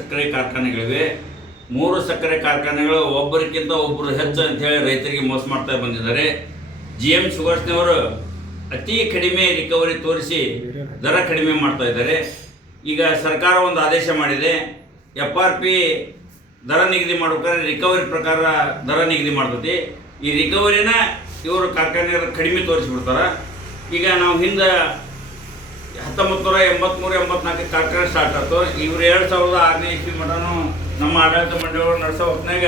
ಸಕ್ಕರೆ ಕಾರ್ಖಾನೆಗಳಿವೆ. ಮೂರು ಸಕ್ಕರೆ ಕಾರ್ಖಾನೆಗಳು ಒಬ್ಬರಿಗಿಂತ ಒಬ್ಬರು ಹೆಚ್ಚು ಅಂತ ಹೇಳಿ ರೈತರಿಗೆ ಮೋಸ ಮಾಡ್ತಾ ಬಂದಿದ್ದಾರೆ. ಜಿ ಎಂ ಸುಭಾಷ್ನವರು ಅತಿ ಕಡಿಮೆ ರಿಕವರಿ ತೋರಿಸಿ ದರ ಕಡಿಮೆ ಮಾಡ್ತಾ ಇದ್ದಾರೆ. ಈಗ ಸರ್ಕಾರ ಒಂದು ಆದೇಶ ಮಾಡಿದೆ. ಎಫ್ ಆರ್ ಪಿ ದರ ನಿಗದಿ ಮಾಡ್ಬೇಕಾದ್ರೆ ರಿಕವರಿ ಪ್ರಕಾರ ದರ ನಿಗದಿ ಮಾಡ್ತೈತಿ. ಈ ರಿಕವರಿನ ಇವರು ಕಾರ್ಖಾನೆಗಳು ಕಡಿಮೆ ತೋರಿಸ್ಬಿಡ್ತಾರ. ಈಗ ನಾವು ಹಿಂದೆ ಹತ್ತೊಂಬತ್ತು ನೂರ ಎಂಬತ್ಮೂರು, ಎಂಬತ್ನಾಲ್ಕು ಕಾರ್ಖಾನೆ ಸ್ಟಾರ್ಟ್ ಆಯಿತು. ಇವ್ರು ಎರಡು ಸಾವಿರದ ಆರನೇ ಇಸ್ವಿ ಮಟನು ನಮ್ಮ ಆಡಳಿತ ಮಂಡಳಿಗಳು ನಡೆಸೋ ಹೊತ್ತಿನಾಗ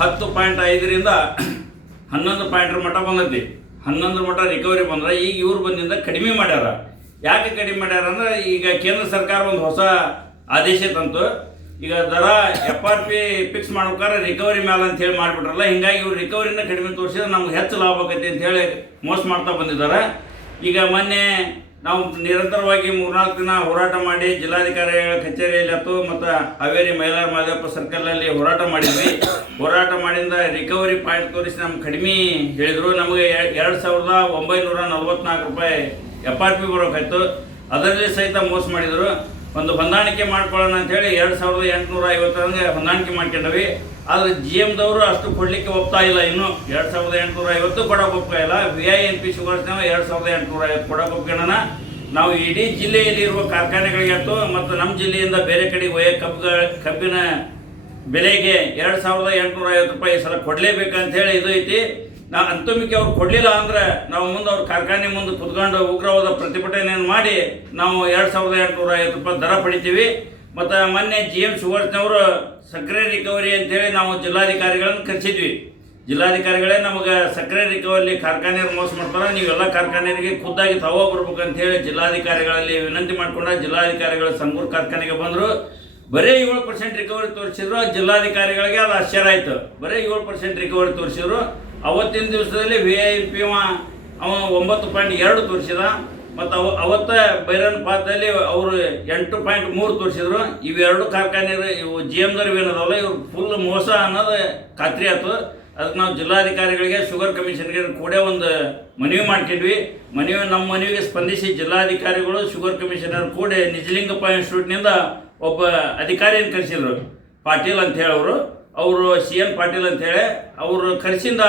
ಹತ್ತು ಪಾಯಿಂಟ್ ಐದರಿಂದ ಹನ್ನೊಂದು ಪಾಯಿಂಟ್ರ ಮಟ್ಟ ಬಂದೈತಿ ಹನ್ನೊಂದು ಮಟ್ಟ ರಿಕವರಿ ಬಂದ್ರೆ, ಈಗ ಇವ್ರು ಬಂದಿಂದ ಕಡಿಮೆ ಮಾಡ್ಯಾರ. ಯಾಕೆ ಕಡಿಮೆ ಮಾಡ್ಯಾರ ಅಂದ್ರೆ, ಈಗ ಕೇಂದ್ರ ಸರ್ಕಾರ ಒಂದು ಹೊಸ ಆದೇಶ ತಂತು. ಈಗ ದರ ಎಫ್ ಆರ್ ಪಿ ಫಿಕ್ಸ್ ಮಾಡ್ಬೇಕಾದ್ರೆ ರಿಕವರಿ ಮೇಲೆ ಅಂತ ಹೇಳಿ ಮಾಡಿಬಿಟ್ರಲ್ಲ, ಹಿಂಗಾಗಿ ಇವ್ರು ರಿಕವರಿನ ಕಡಿಮೆ ತೋರಿಸಿದ್ರೆ ನಮ್ಗೆ ಹೆಚ್ಚು ಲಾಭ ಆಗೈತಿ ಅಂತ ಹೇಳಿ ಮೋಸ ಮಾಡ್ತಾ ಬಂದಿದ್ದಾರೆ. ಈಗ ಮೊನ್ನೆ ನಾವು ನಿರಂತರವಾಗಿ ಮೂರ್ನಾಲ್ಕು ದಿನ ಹೋರಾಟ ಮಾಡಿ ಜಿಲ್ಲಾಧಿಕಾರಿಗಳ ಕಚೇರಿಯಲ್ಲಿ ಅಥವಾ ಮತ್ತು ಹಾವೇರಿ ಮೈಲಾರ ಮಾದೇವಪ್ಪ ಸರ್ಕಲಲ್ಲಿ ಹೋರಾಟ ಮಾಡಿದ್ವಿ. ಹೋರಾಟ ಮಾಡಿದ ರಿಕವರಿ ಪಾಯಿಂಟ್ ತೋರಿಸಿ ನಮ್ಗೆ ಕಡಿಮೆ ಹೇಳಿದರು. ನಮಗೆ ಎರಡು ಸಾವಿರದ ಒಂಬೈನೂರ ನಲ್ವತ್ನಾಲ್ಕು ರೂಪಾಯಿ ಎಫ್ ಆರ್ ಪಿ ಬರೋಕಾಯ್ತು ಅದರಲ್ಲಿ ಸಹಿತ ಮೋಸ ಮಾಡಿದರು. ಒಂದು ಹೊಂದಾಣಿಕೆ ಮಾಡ್ಕೊಳ್ಳೋಣ ಅಂತೇಳಿ ಎರಡು ಸಾವಿರದ ಎಂಟುನೂರ ಐವತ್ತರಂಗೆ ಹೊಂದಾಣಿಕೆ ಮಾಡ್ಕೊಂಡವಿ. ಆದರೆ ಜಿ ಎಮ್ದವರು ಅಷ್ಟು ಕೊಡಲಿಕ್ಕೆ ಒಪ್ತಾ ಇಲ್ಲ ಇನ್ನು. ಎರಡು ಸಾವಿರದ ಎಂಟುನೂರ ಐವತ್ತು ಕೊಡೋಕೆ ಒಪ್ತಾ ಇಲ್ಲ. ವಿ ಐ ಎನ್ ಪಿ ಶುಗರ್ಸ್ನವ ಎರಡು ಸಾವಿರದ ಎಂಟುನೂರ ಐವತ್ತು ಕೊಡೋಕೆ ಒಪ್ಕೊಳ್ಳೋಣ ನಾವು ಇಡೀ ಜಿಲ್ಲೆಯಲ್ಲಿ ಇರುವ ಕಾರ್ಖಾನೆಗಳಿಗೆ ಆಯ್ತು ಮತ್ತು ನಮ್ಮ ಜಿಲ್ಲೆಯಿಂದ ಬೇರೆ ಕಡೆ ಒಯ್ಯ ಕಬ್ಬು ಕಬ್ಬಿನ ಬೆಲೆಗೆ ಎರಡು ಸಾವಿರದ ಎಂಟುನೂರ ಐವತ್ತು ರೂಪಾಯಿ ಸಲ ಕೊಡಲೇಬೇಕಂತ ಹೇಳಿ ಇದು ಐತಿ. ನಾ ಅಂತಮಿಕ್ಕೆ ಅವ್ರು ಕೊಡಲಿಲ್ಲ ಅಂದ್ರೆ ನಾವು ಮುಂದೆ ಅವ್ರ ಕಾರ್ಖಾನೆ ಮುಂದೆ ಕುತ್ಕೊಂಡು ಉಗ್ರವಾದ ಪ್ರತಿಭಟನೆಯನ್ನು ಮಾಡಿ ನಾವು ಎರಡು ಸಾವಿರದ ಎಂಟುನೂರ ಐವತ್ತು ರೂಪಾಯಿ ದರ ಪಡಿತೀವಿ. ಮತ್ತು ಮೊನ್ನೆ ಜಿ ಎಂ ಸುವರ್ಸ್ನವರು ಸಕ್ಕರೆ ರಿಕವರಿ ಅಂತೇಳಿ ನಾವು ಜಿಲ್ಲಾಧಿಕಾರಿಗಳನ್ನು ಕರೆಸಿದ್ವಿ. ಜಿಲ್ಲಾಧಿಕಾರಿಗಳೇ ನಮಗೆ ಸಕ್ಕರೆ ರಿಕವರಿ ಕಾರ್ಖಾನೆಯವ್ರು ಮೋಸ ಮಾಡ್ತಾರೆ, ನೀವೆಲ್ಲ ಕಾರ್ಖಾನೆಯವರಿಗೆ ಖುದ್ದಾಗಿ ತಾವ ಬರ್ಬೇಕು ಅಂತ ಹೇಳಿ ಜಿಲ್ಲಾಧಿಕಾರಿಗಳಲ್ಲಿ ವಿನಂತಿ ಮಾಡ್ಕೊಂಡ ಜಿಲ್ಲಾಧಿಕಾರಿಗಳು ಸಂಗೂರು ಕಾರ್ಖಾನೆಗೆ ಬಂದರು. ಬರೀ ಏಳು ಪರ್ಸೆಂಟ್ ರಿಕವರಿ ತೋರಿಸಿದ್ರು, ಜಿಲ್ಲಾಧಿಕಾರಿಗಳಿಗೆ ಅದು ಆಶ್ಚರ್ಯ ಆಯಿತು. ಬರೀ ಏಳು ಪರ್ಸೆಂಟ್ ರಿಕವರಿ ತೋರಿಸಿದ್ರು. ಅವತ್ತಿನ ದಿವಸದಲ್ಲಿ ವಿ ಐ ಪಿ ಅವ ಅವ ಒಂಬತ್ತು ಪಾಯಿಂಟ್ ಎರಡು ತೋರಿಸಿದ. ಮತ್ತು ಅವ ಅವತ್ತ ಬೈರನ್ ಪಾತ್ರದಲ್ಲಿ ಅವರು ಎಂಟು ಪಾಯಿಂಟ್ ಮೂರು ತೋರಿಸಿದ್ರು. ಇವೆರಡು ಕಾರ್ಖಾನೆ ಇವು ಜಿ ಎಮ್ದವ್ರು ಏನದಲ್ಲ, ಇವ್ರು ಫುಲ್ ಮೋಸ ಅನ್ನೋದು ಖಾತ್ರಿ ಆಯ್ತು ಅದಕ್ಕೆ ನಾವು ಜಿಲ್ಲಾಧಿಕಾರಿಗಳಿಗೆ ಶುಗರ್ ಕಮಿಷನ್ಗೆ ಕೂಡ ಒಂದು ಮನವಿ ಮಾಡ್ಕಿದ್ವಿ ಮನವಿ ನಮ್ಮ ಮನವಿಗೆ ಸ್ಪಂದಿಸಿ ಜಿಲ್ಲಾಧಿಕಾರಿಗಳು ಶುಗರ್ ಕಮಿಷನರ್ ಕೂಡ ನಿಜಲಿಂಗಪ್ಪ ಇನ್ಸ್ಟಿಟ್ಯೂಟ್ನಿಂದ ಒಬ್ಬ ಅಧಿಕಾರಿಯನ್ನು ಕರೆಸಿದ್ರು. ಪಾಟೀಲ್ ಅಂತ ಹೇಳೋರು ಅವರು ಸಿ ಎನ್ ಪಾಟೀಲ್ ಅಂತ ಹೇಳಿ ಅವರು ಕರೆಸಿಂದ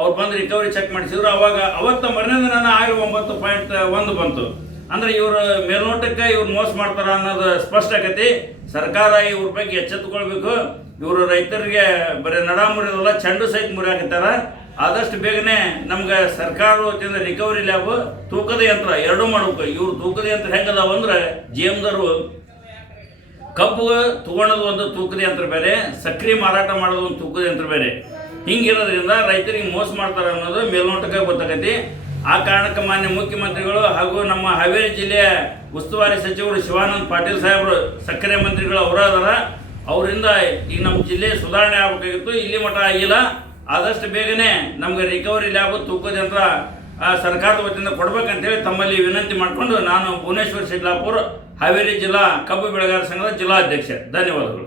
ಅವ್ರು ಬಂದು ರಿಕವರಿ ಚೆಕ್ ಮಾಡಿಸಿದ್ರು. ಅವಾಗ ಅವತ್ತ ಮರನೇ ದಿನ ಆರು ಒಂಬತ್ತು ಪಾಯಿಂಟ್ ಒಂದು ಬಂತು. ಅಂದ್ರೆ ಇವರು ಮೇಲ್ನೋಟಕ್ಕೆ ಇವ್ರು ಮೋಸ ಮಾಡ್ತಾರ ಅನ್ನೋದು ಸ್ಪಷ್ಟ ಆಗೈತಿ. ಸರ್ಕಾರ ಇವ್ರ ಬಗ್ಗೆ ಎಚ್ಚೆತ್ತುಕೊಳ್ಬೇಕು. ಇವರು ರೈತರಿಗೆ ಬರೀ ನಡ ಮುರಿಯೋದಲ್ಲ, ಚೆಂಡು ಸಹಿತ ಮುರಿಯಾಕತ್ತಾರ ಆದಷ್ಟು ಬೇಗನೆ ನಮ್ಗೆ ಸರ್ಕಾರ ವತಿಯಿಂದ ರಿಕವರಿ ಲ್ಯಾಬ್ ತೂಕದ ಯಂತ್ರ ಎರಡೂ ಮಾಡ್ಬೇಕು. ಇವ್ರು ತೂಕದ ಯಂತ್ರ ಹೆಂಗದಾವ ಅಂದ್ರೆ ಜಿ ಎಮ್ದವರು ಕಬ್ಬು ತಗೊಳ್ಳೋದು ಒಂದು ತೂಕದ ಯಂತ್ರ ಬೇರೆ, ಸಕ್ರೆ ಮಾರಾಟ ಮಾಡೋದು ಒಂದು ತೂಕದ ಯಂತ್ರ ಬೇರೆ. ಹಿಂಗಿರೋದ್ರಿಂದ ರೈತರಿಗೆ ಮೋಸ ಮಾಡ್ತಾರೆ ಅನ್ನೋದು ಮೇಲ್ನೋಟಕ್ಕೆ ಗೊತ್ತಾಗತಿ ಆ ಕಾರಣಕ್ಕೆ ಮಾನ್ಯ ಮುಖ್ಯಮಂತ್ರಿಗಳು ಹಾಗೂ ನಮ್ಮ ಹಾವೇರಿ ಜಿಲ್ಲೆಯ ಉಸ್ತುವಾರಿ ಸಚಿವರು ಶಿವಾನಂದ್ ಪಾಟೀಲ್ ಸಾಹೇಬರು ಸಕ್ಕರೆ ಮಂತ್ರಿಗಳು ಅವರಾದಾರ ಅವರಿಂದ ಈಗ ನಮ್ಮ ಜಿಲ್ಲೆ ಸುಧಾರಣೆ ಆಗಬೇಕಾಗಿತ್ತು. ಇಲ್ಲಿ ಮಟ್ಟ ಆಗಿಲ್ಲ. ಆದಷ್ಟು ಬೇಗನೆ ನಮಗೆ ರಿಕವರಿ ಲ್ಯಾಬ್ ತೂಕದ ಯಂತ್ರ ಸರ್ಕಾರದ ವತಿಯಿಂದ ಕೊಡ್ಬೇಕಂತೇಳಿ ತಮ್ಮಲ್ಲಿ ವಿನಂತಿ ಮಾಡಿಕೊಂಡು ನಾನು ಭುವನೇಶ್ವರ್ ಶಿಡ್ಲಾಪುರ್ ಹಾವೇರಿ ಜಿಲ್ಲಾ ಕಬ್ಬು ಬೆಳೆಗಾರ ಸಂಘದ ಜಿಲ್ಲಾಧ್ಯಕ್ಷ ಧನ್ಯವಾದಗಳು.